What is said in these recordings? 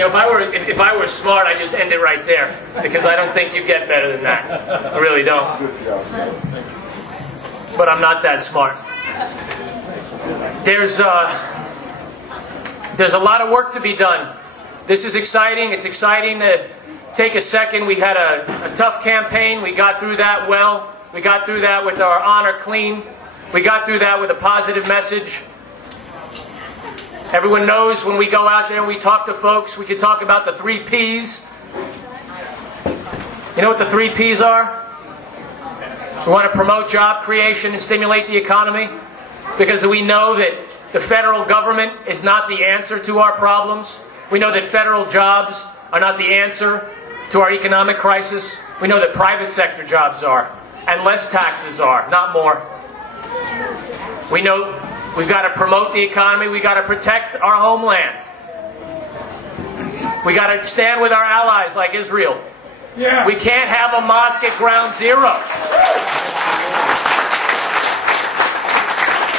You know, if I were smart, I'd just end it right there, because I don't think you get better than that. I really don't. But I'm not that smart. There's a lot of work to be done. This is exciting. It's exciting to take a second. We had a tough campaign. We got through that well. We got through that with our honor clean. We got through that with a positive message. Everyone knows when we go out there and we talk to folks, we can talk about the 3 Ps. You know what the 3 Ps are? We want to promote job creation and stimulate the economy, because we know that the federal government is not the answer to our problems. We know that federal jobs are not the answer to our economic crisis. We know that private sector jobs are, and less taxes are, not more. We know we've got to promote the economy. We've got to protect our homeland. We've got to stand with our allies like Israel. Yes. We can't have a mosque at ground zero.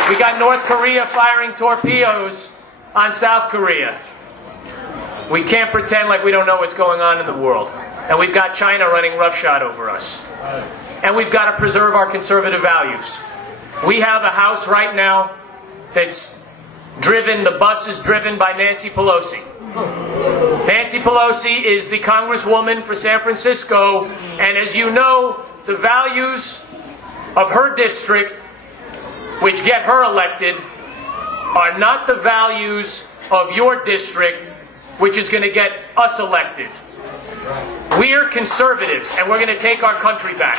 We got North Korea firing torpedoes on South Korea. We can't pretend like we don't know what's going on in the world. And we've got China running roughshod over us. And we've got to preserve our conservative values. We have a House right now that's driven, the bus is driven by Nancy Pelosi. Nancy Pelosi is the Congresswoman for San Francisco, and as you know, the values of her district, which get her elected, are not the values of your district, which is going to get us elected. We're conservatives, and we're going to take our country back.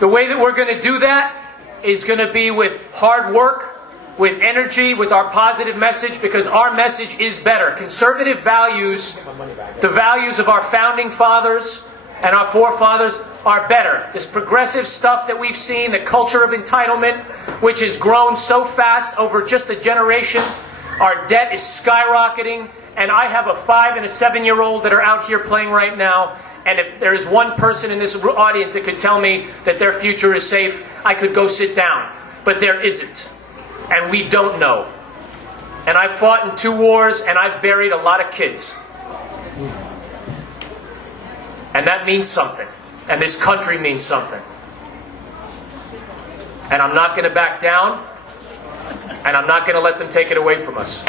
The way that we're going to do that is going to be with hard work, with energy, with our positive message, because our message is better. Conservative values, the values of our founding fathers and our forefathers, are better. This progressive stuff that we've seen, the culture of entitlement, which has grown so fast over just a generation, our debt is skyrocketing, and I have a 5- and a 7-year-old that are out here playing right now. And if there is one person in this audience that could tell me that their future is safe, I could go sit down. But there isn't. And we don't know. And I've fought in 2 wars, and I've buried a lot of kids. And that means something. And this country means something. And I'm not going to back down. And I'm not going to let them take it away from us.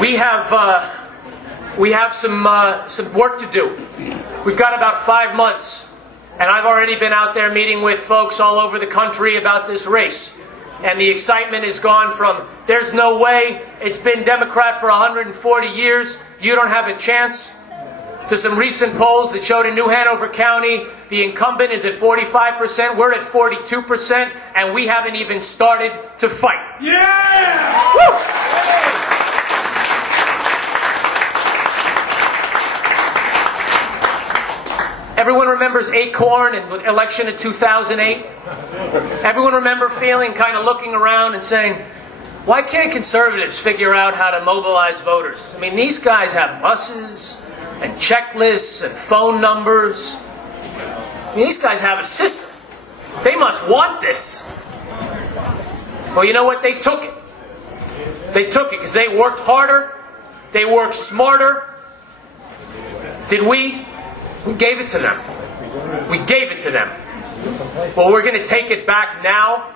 We have some work to do. We've got about 5 months, and I've already been out there meeting with folks all over the country about this race. And the excitement has gone from, there's no way, it's been Democrat for 140 years, you don't have a chance, to some recent polls that showed in New Hanover County, the incumbent is at 45%, we're at 42%, and we haven't even started to fight. Yeah! Woo! Everyone remembers Acorn and the election in 2008? Everyone remember feeling, kind of looking around and saying, why can't conservatives figure out how to mobilize voters? I mean, these guys have buses and checklists and phone numbers. I mean, these guys have a system. They must want this. Well, you know what? They took it. They took it because they worked harder. They worked smarter. Did we? We gave it to them. We gave it to them. Well, we're going to take it back now.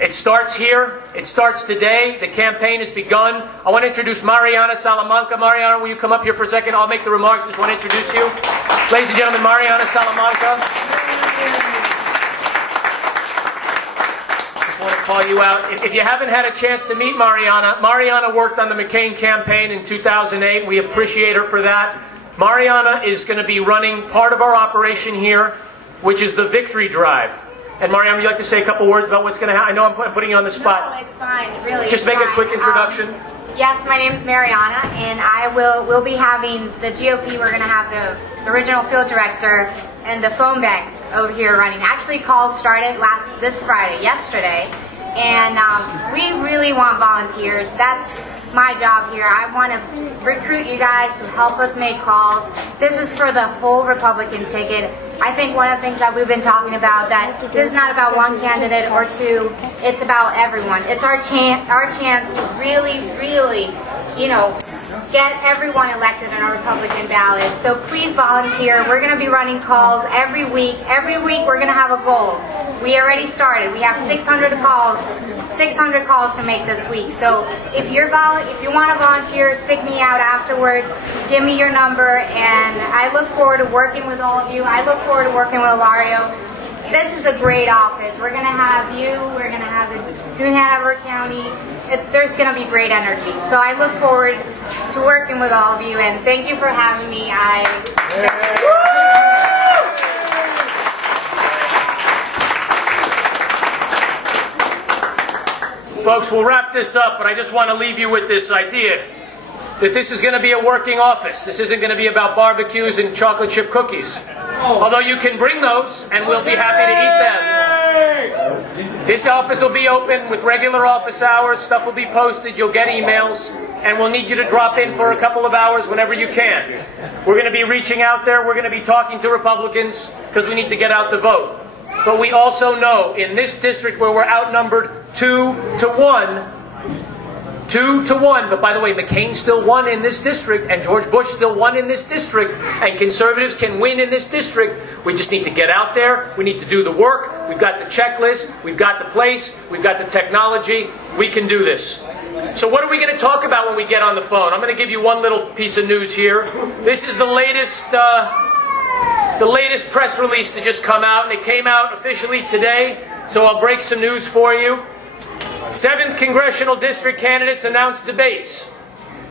It starts here. It starts today. The campaign has begun. I want to introduce Mariana Salamanca. Mariana, will you come up here for a second? I'll make the remarks. I just want to introduce you. Ladies and gentlemen, Mariana Salamanca. Just want to call you out. If you haven't had a chance to meet Mariana, Mariana worked on the McCain campaign in 2008. We appreciate her for that. Mariana is going to be running part of our operation here, which is the Victory Drive. And Mariana, would you like to say a couple words about what's going to happen? I know I'm putting you on the spot. No, it's fine. Really, just make a quick introduction. Yes, my name is Mariana, and we'll be having the GOP. We're going to have the original field director and the phone banks over here running. Actually, calls started yesterday, and we really want volunteers. That's my job here. I want to recruit you guys to help us make calls. This is for the whole Republican ticket. I think one of the things that we've been talking about, that this is not about one candidate or two, it's about everyone. It's our chance to really, you know, get everyone elected on a Republican ballot. So please volunteer. We're going to be running calls every week. Every week we're going to have a goal. We already started. We have 600 calls to make this week. So if you want to volunteer, stick me out afterwards. Give me your number, and I look forward to working with all of you. I look forward to working with Ilario. This is a great office. We're going to have you. We're going to have the Hanover County. There's going to be great energy. So I look forward to working with all of you, and thank you for having me. Folks, we'll wrap this up, but I just want to leave you with this idea that this is going to be a working office. This isn't going to be about barbecues and chocolate chip cookies. Although you can bring those, and we'll be happy to eat them. This office will be open with regular office hours. Stuff will be posted. You'll get emails. And we'll need you to drop in for a couple of hours whenever you can. We're going to be reaching out there. We're going to be talking to Republicans because we need to get out the vote. But we also know in this district where we're outnumbered 2 to 1, but by the way, McCain still won in this district, and George Bush still won in this district, and conservatives can win in this district. We just need to get out there. We need to do the work. We've got the checklist. We've got the place. We've got the technology. We can do this. So what are we going to talk about when we get on the phone? I'm going to give you one little piece of news here. This is the latest press release to just come out, and it came out officially today, so I'll break some news for you. 7th Congressional District candidates announced debates.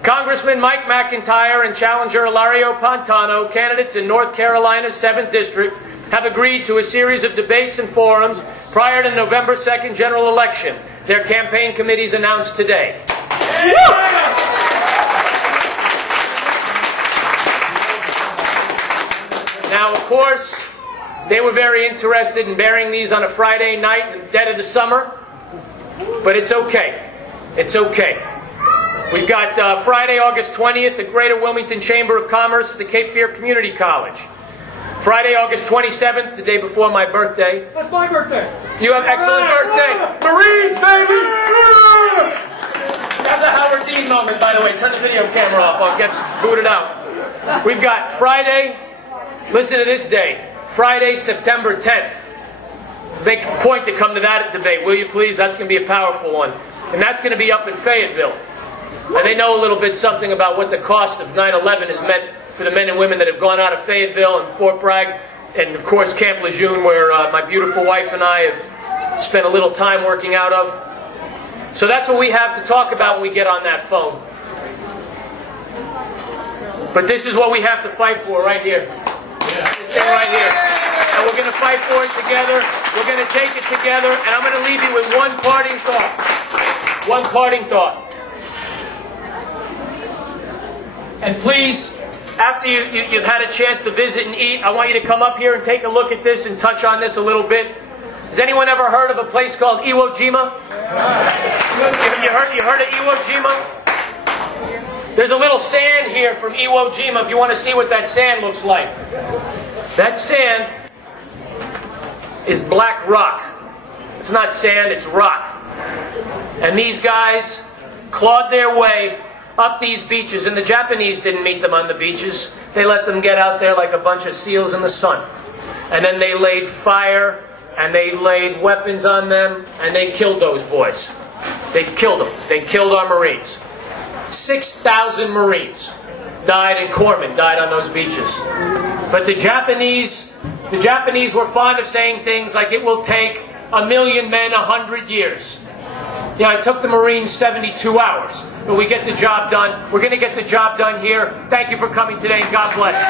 Congressman Mike McIntyre and challenger Ilario Pantano, candidates in North Carolina's 7th District, have agreed to a series of debates and forums prior to November 2nd general election. Their campaign committees announced today. Now, of course, they were very interested in bearing these on a Friday night in the dead of the summer, but it's okay. It's okay. We've got Friday, August 20th, the Greater Wilmington Chamber of Commerce at the Cape Fear Community College. Friday, August 27th, the day before my birthday. That's my birthday. You have excellent birthday. Marines, baby! That's a Howard Dean moment, by the way. Turn the video camera off. I'll get booted out. We've got Friday, listen to this day, Friday, September 10th. Make a point to come to that debate, will you please? That's going to be a powerful one. And that's going to be up in Fayetteville. And they know a little bit something about what the cost of 9/11 has meant for the men and women that have gone out of Fayetteville and Fort Bragg, and of course Camp Lejeune, where my beautiful wife and I have spent a little time working out of. So that's what we have to talk about when we get on that phone. But this is what we have to fight for right here. This thing right here. And we're going to fight for it together. We're going to take it together. And I'm going to leave you with one parting thought. One parting thought. And please, after you've had a chance to visit and eat, I want you to come up here and take a look at this and touch on this a little bit. Has anyone ever heard of a place called Iwo Jima? You heard of Iwo Jima? There's a little sand here from Iwo Jima if you want to see what that sand looks like. That sand is black rock. It's not sand, it's rock. And these guys clawed their way up these beaches, and the Japanese didn't meet them on the beaches. They let them get out there like a bunch of seals in the sun. And then they laid fire, and they laid weapons on them, and they killed those boys. They killed them. They killed our Marines. 6,000 Marines died, and corpsmen died on those beaches. But the Japanese were fond of saying things like, it will take 1,000,000 men 100 years. Yeah, it took the Marines 72 hours, but we get the job done. We're going to get the job done here. Thank you for coming today, and God bless.